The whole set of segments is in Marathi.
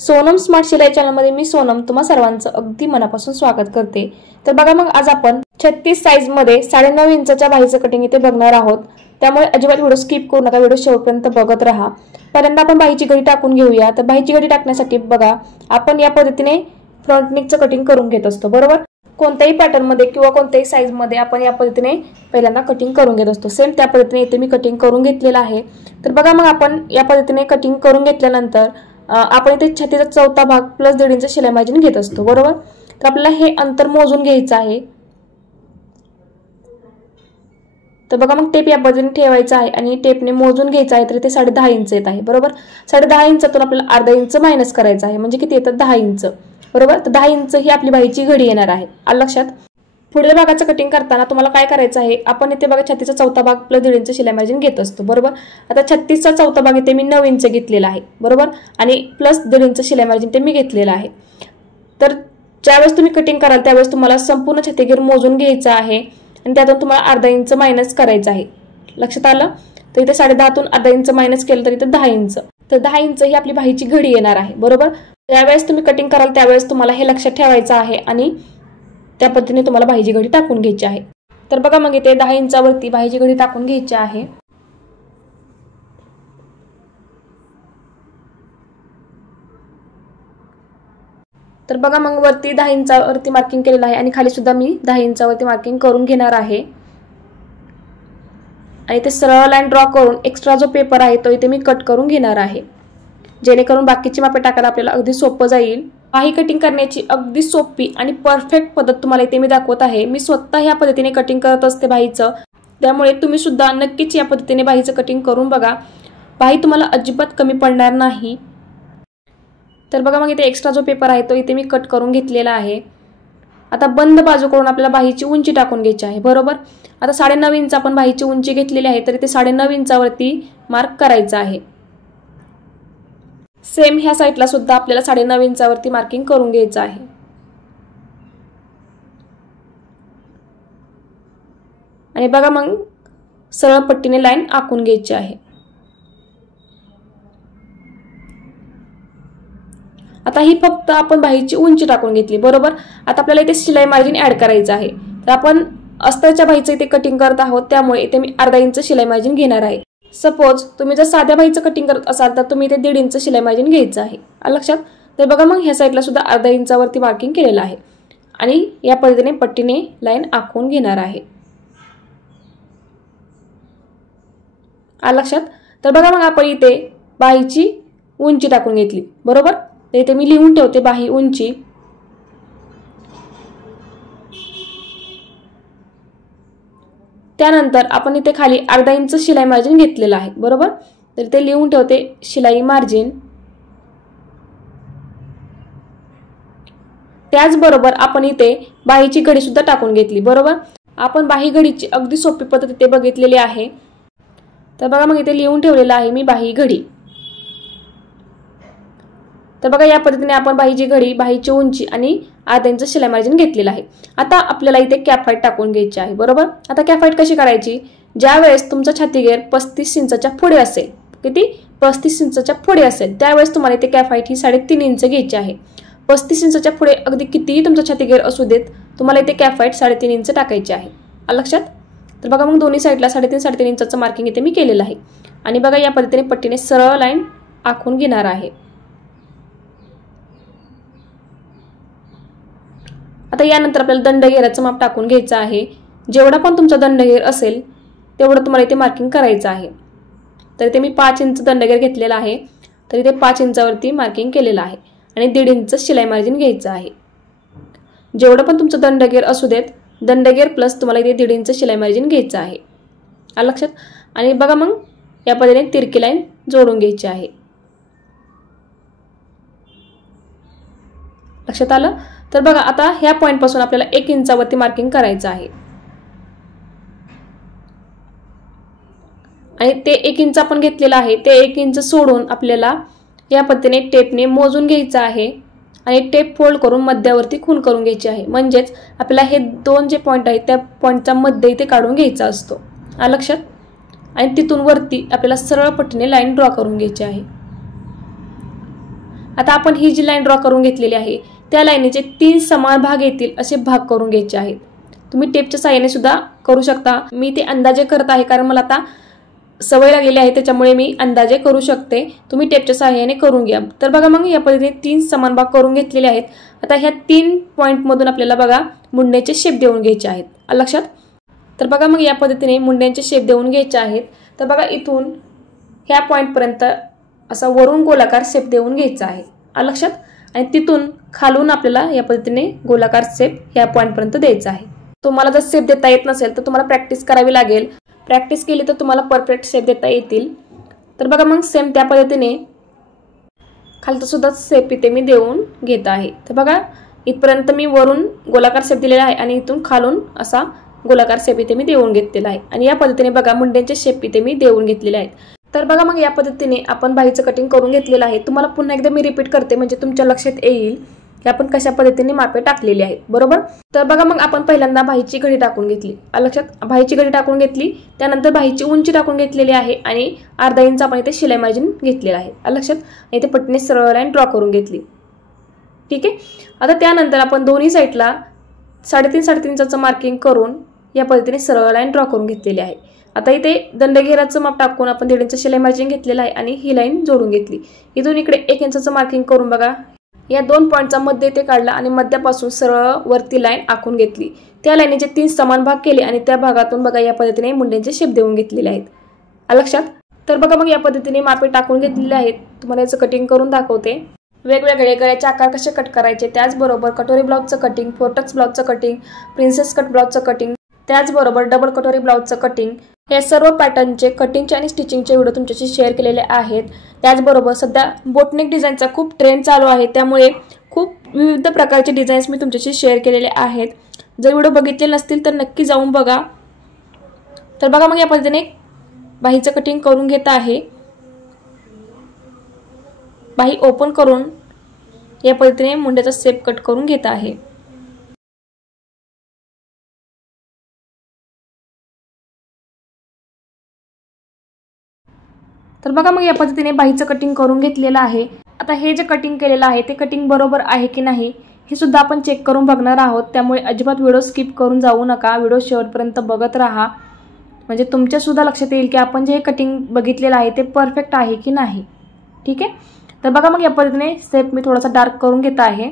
सोनम स्मार्ट शिलाई चॅनलमध्ये मी सोनम तुम्हा सर्वांचं अगदी मनापासून स्वागत करते। तर बघा मग आज आपण 36 साइज मध्ये 9.5 इंचाच्या बाहीचं कटिंग इथे बघणार आहोत। त्यामुळे अजिबात व्हिडिओ स्किप करू नका, व्हिडिओ शेवटपर्यंत बघत राहा। पहिल्यांदा आपण बाहीची घडी टाकून घेऊया। तर बाहीची घडी टाकण्यासाठी बघा आपण या पद्धतीने फ्रंट नेकचं कटिंग करून घेत असतो, बरोबर। कोणत्याही पॅटर्न मध्ये किंवा कोणत्याही साइज मध्ये आपण या पद्धतीने पहिल्यांदा कटिंग करून घेत असतो। सेम त्या पद्धतीने इथे मी कटिंग करून घेतलेलं आहे। तर बघा मग आपण या पद्धतीने कटिंग करून घेतल्यानंतर आपण इथे छातीचा चौथा भाग प्लस 1.5 इंच शिलाई मार्जिन घेत असतो, बरोबर। तर आपल्याला हे अंतर मोजून घ्यायचं आहे। तर बघा मग टेप या पद्धतीने ठेवायचा आहे आणि टेपने मोजून घ्यायचं आहे। तर इथे 10.5 इंच येत आहे, बरोबर। 10.5 इंचातून आपल्याला अर्धा इंच मायनस करायचं आहे, म्हणजे किती येतात 10 इंच, बरोबर। तर 10 इंच ही आपली बाहीची घडी येणार आहे, आलं लक्षात। पुढील भागाचं कटिंग करताना तुम्हाला काय करायचं आहे, आपण इथे बघा छातीचा चौथा भाग प्लस 1.5 इंच शिलाई मार्जिन घेत असतो, बरोबर। आता 36 चा चौथा भाग इथे मी 9 इंच घेतलेला आहे, बरोबर, आणि प्लस 1.5 इंच शिलाई मार्जिन ते मी घेतलेला आहे। तर ज्यावेळेस तुम्ही कटिंग कराल त्यावेळेस तुम्हाला संपूर्ण छाती घेर मोजून घ्यायचं आहे आणि त्यातून तुम्हाला अर्धा इंच मायनस करायचं आहे, लक्षात आलं। तर इथे 10.5 तून अर्धा इंच मायनस केलं तर इथे 10 इंच, तर 10 इंच ही आपली बाहीची घडी येणार आहे, बरोबर। ज्यावेळेस तुम्ही कटिंग कराल त्यावेळेस तुम्हाला हे लक्षात ठेवायचं आहे आणि त्या पद्धतीने तुम्हाला बाहीची घडी टाकून घ्यायची आहे। तर बघा मग इथे 10 इंचावरती बाहीची घडी टाकून घ्यायची आहे। तर बघा मग वरती 10 इंचावरती मार्किंग केलेलं आहे आणि खाली सुद्धा मी 10 इंचावरती मार्किंग करून घेणार आहे। आणि इथे सरळ लाईन ड्रॉ करून एक्स्ट्रा जो पेपर आहे तो इथे मी कट करून घेणार आहे, जेणेकरून बाकीची मापे टाकायला आपल्याला अगदी सोपं जाईल। बाही कटिंग करण्याची अगदी सोपी आणि परफेक्ट पद्धत तुम्हाला इथे मी दाखवत आहे। मी स्वतः ह्या पद्धतीने कटिंग करत असते बाहीचं, त्यामुळे तुम्ही सुद्धा नक्कीच या पद्धतीने बाहीचं कटिंग करून बघा, बाही तुम्हाला अजिबात कमी पडणार नाही। तर बघा मग इथे एक्स्ट्रा जो पेपर आहे तो इथे मी कट करून घेतलेला आहे। आता बंद बाजू करून आपल्याला बाहीची उंची टाकून घ्यायची आहे, बरोबर। आता 9.5 इंच आपण बाहीची उंची घेतलेली आहे, तर इथे 9.5 इंचावरती मार्क करायचं आहे। सेम ह्या साइडला सुद्धा आपल्याला 9.5 इंचावरती मार्किंग करून घ्यायचं आहे। आणि बघा मग सरळ पट्टीने लाईन आखून घ्यायची आहे। आता ही फक्त आपण बाहीची उंची टाकून घेतली, बरोबर। आता आपल्याला इथे शिलाई मार्जिन ऍड करायचं आहे। तर आपण अस्तरच्या बाहीचं इथे कटिंग करत आहोत, त्यामुळे इथे मी अर्धा इंच शिलाई मार्जिन घेणार आहे। सपोज तुम्ही जर साध्या बाहीचं कटिंग करत असाल तर तुम्ही इथे 1.5 इंच शिलाई मार्जिन घ्यायचं आहे, आलं लक्षात। तर बघा मग ह्या साइडला सुद्धा अर्धा इंचावरती मार्किंग केलेलं आहे आणि या पद्धतीने पट्टीने लाईन आखून घेणार आहे, आलं लक्षात। तर बघा मग आपण इथे बाहीची उंची टाकून घेतली, बरोबर। तर इथे मी लिहून ठेवते बाही उंची। त्यानंतर आपण इथे खाली अर्धा इंच शिलाई मार्जिन घेतलेला आहे, बरोबर। तर इथे लिहून ठेवते शिलाई मार्जिन। त्याचबरोबर आपण इथे बाहीची घडी सुद्धा टाकून घेतली, बरोबर। आपण बाही घडीची अगदी सोपी पद्धत इथे बघितलेली आहे। तर बघा मग इथे लिहून ठेवलेला आहे मी बाही घडी। तर बघा या पद्धतीने आपण बाहीची घडी, बाहीची उंची आणि अर्धा इंच शिलाई मार्जिन घेतलेला आहे। आता आपल्याला इथे कॅप हाईट टाकून घ्यायची आहे, बरोबर। आता कॅप हाईट कशी करायची, ज्या वेळेस तुमचा छाती घेर 35 इंचाच्या पुढे असेल, किती 35 इंचाच्या पुढे असेल, त्यावेळेस तुम्हाला इथे कॅप हाईट ही 3.5 इंच घ्यायची आहे। 35 इंचाच्या पुढे अगदी कितीही तुमचा छाती घेर असू देत, तुम्हाला इथे कॅप हाईट 3.5 इंच टाकायची आहे, आलं लक्षात। तर बघा मग दोन्ही साइडला 3.5 इंचाचं मार्किंग इथे मी केलेलं आहे आणि बघा या पद्धतीने पट्टीने सरळ लाईन आखून घेणार आहे। आता यानंतर आपल्याला दंडघेराचं माप टाकून घ्यायचं आहे। जेवढा पण तुमचा दंडघेर असेल तेवढं तुम्हाला इथे मार्किंग करायचं आहे। तर इथे मी 5 इंच दंडघेर घेतलेला आहे, तर इथे 5 इंचावरती मार्किंग केलेलं आहे आणि 1.5 इंच शिलाई मार्जिन घ्यायचं आहे। जेवढं पण तुमचं दंडघेर असू देत, दंडघेर प्लस तुम्हाला इथे 1.5 इंच शिलाई मार्जिन घ्यायचं आहे, आलं लक्षात। आणि बघा मग या पद्धतीने तिरकी लाईन जोडून घ्यायची आहे, लक्षात आलं। तर बघा आता ह्या पॉइंट पासून आपल्याला 1 इंचावरती मार्किंग करायचं आहे आणि ते 1 इंच आपण घेतलेलं आहे, ते 1 इंच सोडून आपल्याला या पद्धतीने टेपने मोजून घ्यायचं आहे आणि टेप फोल्ड करून मध्यावरती खूण करून घ्यायची आहे। म्हणजेच आपल्याला हे दोन जे पॉइंट आहेत त्या पॉइंटचा मध्य इथे काढून घ्यायचा असतो, आलं लक्षात। आणि तिथून वरती आपल्याला सरळ पट्टीने लाईन ड्रॉ करून घ्यायची आहे। आता आपण ही जी लाईन ड्रॉ करून घेतलेली आहे त्या लाईनीचे 3 समान भाग येतील असे भाग करून घ्यायचे आहेत। तुम्ही टेपच्या साहाय्याने सुद्धा करू शकता। मी ते अंदाजे करत आहे कारण मला आता सवय लागलेली आहे, त्याच्यामुळे मी अंदाजे करू शकते। तुम्ही टेपच्या साहाय्याने करून घ्या। तर बघा मग या पद्धतीने 3 समान भाग करून घेतलेले आहेत। आता ह्या 3 पॉइंट मधून आपल्याला बघा मुंड्याचे शेप देऊन घ्यायचे आहेत, लक्षात। तर बघा मग या पद्धतीने मुंड्यांचे शेप देऊन घ्यायचे आहेत। तर बघा इथून ह्या पॉइंट पर्यंत असा वरून गोलाकार शेप देऊन घ्यायचा आहे, लक्षात। आणि तिथून खालून आपल्याला या पद्धतीने गोलाकार शेप ह्या पॉइंट पर्यंत द्यायचा आहे। तुम्हाला जर शेप देता येत नसेल तर तुम्हाला प्रॅक्टिस करावी लागेल। प्रॅक्टिस केली तर तुम्हाला परफेक्ट शेप देता येतील। तर बघा मग सेम त्या पद्धतीने खालचा सुद्धा शेप इथे मी देऊन घेत आहे। तर बघा इथपर्यंत मी वरून गोलाकार शेप दिलेला आहे आणि इथून खालून असा गोलाकार शेप इथे मी देऊन घेतलेला आहे। आणि या पद्धतीने बघा मुंड्यांचे शेप इथे मी देऊन घेतलेले आहेत। तर बघा मग या पद्धतीने आपण बाहीचं कटिंग करून घेतलेलं आहे। तुम्हाला पुन्हा एकदा मी रिपीट करते म्हणजे तुमच्या लक्षात येईल की आपण कशा पद्धतीने मापे टाकलेली आहेत, बरोबर। तर बघा मग आपण पहिल्यांदा बाहीची घडी टाकून घेतली, लक्षात। बाहीची घडी टाकून घेतली, त्यानंतर बाहीची उंची टाकून घेतलेली आहे आणि अर्धा इंच आपण इथे शिलाई मार्जिन घेतलेला आहे, लक्षात। इथे पट्टीने सरळ लाईन ड्रॉ करून घेतली, ठीक आहे। आता त्यानंतर आपण दोन्ही साईडला 3.5 इंचाचं मार्किंग करून या पद्धतीने सरळ लाईन ड्रॉ करून घेतलेली आहे। आता इथे दंडघेराचं माप टाकून आपण 1.5 इंच शिलाई मार्जिन घेतलेला आहे आणि ही लाईन जोडून घेतली। इथून इकडे 1 इंचाचं मार्किंग करून बघा या 2 पॉइंटचा मध्य इथे काढला आणि मध्यापासून सरळ वरती लाईन आखून घेतली। त्या लाईनीचे 3 समान भाग केले आणि त्या भागातून बघा या पद्धतीने मुंड्यांचे शेप देऊन घेतलेले आहेत, लक्षात। तर बघा मग या पद्धतीने मापे टाकून घेतलेले आहेत। तुम्हाला याचं कटिंग करून दाखवते। वेगवेगळे गळ्याचे आकार कसे कट करायचे, त्याचबरोबर कटोरी ब्लाउजचं कटिंग, फोर्टक्स ब्लाउजचं कटिंग, प्रिन्सेस कट ब्लाउजचं कटिंग, त्याचबरोबर डबल कटोरी ब्लाउजचं कटिंग, हे सर्व पॅटर्नचे कटिंगचे आणि स्टिचिंगचे व्हिडिओ तुमच्याशी शेअर केलेले आहेत। त्याचबरोबर सध्या बोटनेक डिझाईनचा खूप ट्रेंड चालू आहे, त्यामुळे खूप विविध प्रकारचे डिझाईन्स मी तुमच्याशी शेअर केलेले आहेत। जर व्हिडिओ बघितले नसतील तर नक्की जाऊन बघा। तर बघा मग या पद्धतीने बाहीचं कटिंग करून घेत आहे। बाही ओपन करून या पद्धतीने मुंड्याचा शेप कट करून घेत आहे। तर बघा मग या पद्धतीने बाहीचं कटिंग करून घेतलेलं आहे। आता हे जे कटिंग केलेलं आहे ते कटिंग बरोबर आहे की नाही हे सुद्धा आपण चेक करून बघणार आहोत, त्यामुळे अजिबात व्हिडिओ स्किप करून जाऊ नका। व्हिडिओ शेवटपर्यंत बघत राहा म्हणजे तुमच्या सुद्धा लक्षात येईल की आपण जे कटिंग बघितलेलं आहे ते परफेक्ट आहे की नाही, ठीक आहे। तर बघा मग या पद्धतीने शेप मी थोडासा डार्क करून घेत आहे।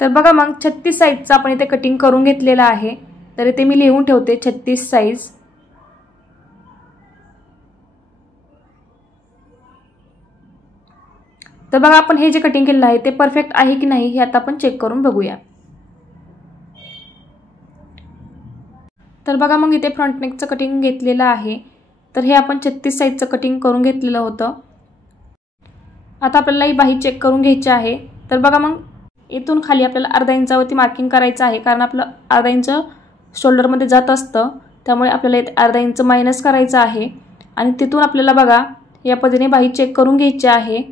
तर बघा मग 36 साईजचं आपण इथे कटिंग करून घेतलेलं आहे। तर इथे मी लिहून ठेवते 36 साईज। तर बघा आपण हे जे कटिंग केलेलं आहे ते परफेक्ट आहे की नाही हे आता आपण चेक करून बघूया। तर बघा मग इथे फ्रंट नेकचं कटिंग घेतलेलं आहे। तर हे आपण 36 साईजचं कटिंग करून घेतलेलं होतं। आता आपल्याला ही बाही चेक करून घ्यायची आहे। तर बघा मग इथून खाली आपल्याला अर्धा इंचावरती मार्किंग करायचं आहे, कारण आपलं अर्धा इंच शोल्डरमध्ये जात असतं, त्यामुळे आपल्याला इथे अर्धा इंच मायनस करायचं आहे। आणि तिथून आपल्याला बघा या पद्धतीने बाही चेक करून घ्यायची आहे।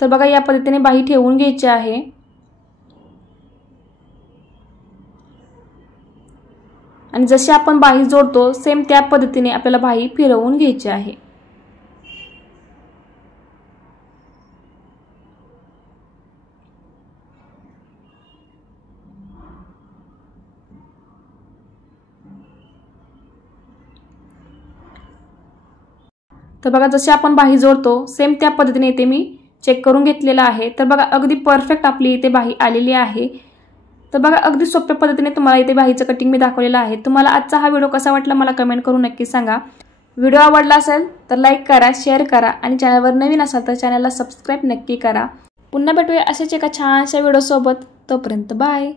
तर बघा या पद्धतीने बाही ठेवून घ्यायची आहे। आणि जशी आपण बाही जोडतो सेम त्या पद्धतीने आपल्याला बाही फिरवून घ्यायची आहे। तर बघा जशी आपण बाही जोडतो सेम त्या पद्धतीने इथे मी चेक करून घेतलेला आहे। तर बघा अगदी परफेक्ट आपली इथे बाही आलेली आहे। तर बघा अगदी सोप्या पद्धतीने तुम्हाला इथे बाहीचं कटिंग मी दाखवलेलं आहे। तुम्हाला आजचा हा व्हिडिओ कसा वाटला मला कमेंट करून नक्की सांगा। व्हिडिओ आवडला असेल तर लाईक करा, शेअर करा आणि चॅनलवर नवीन असाल तर चॅनलला सबस्क्राईब नक्की करा। पुन्हा भेटूया अशाच एका छानशा व्हिडिओ सोबत, तोपर्यंत बाय।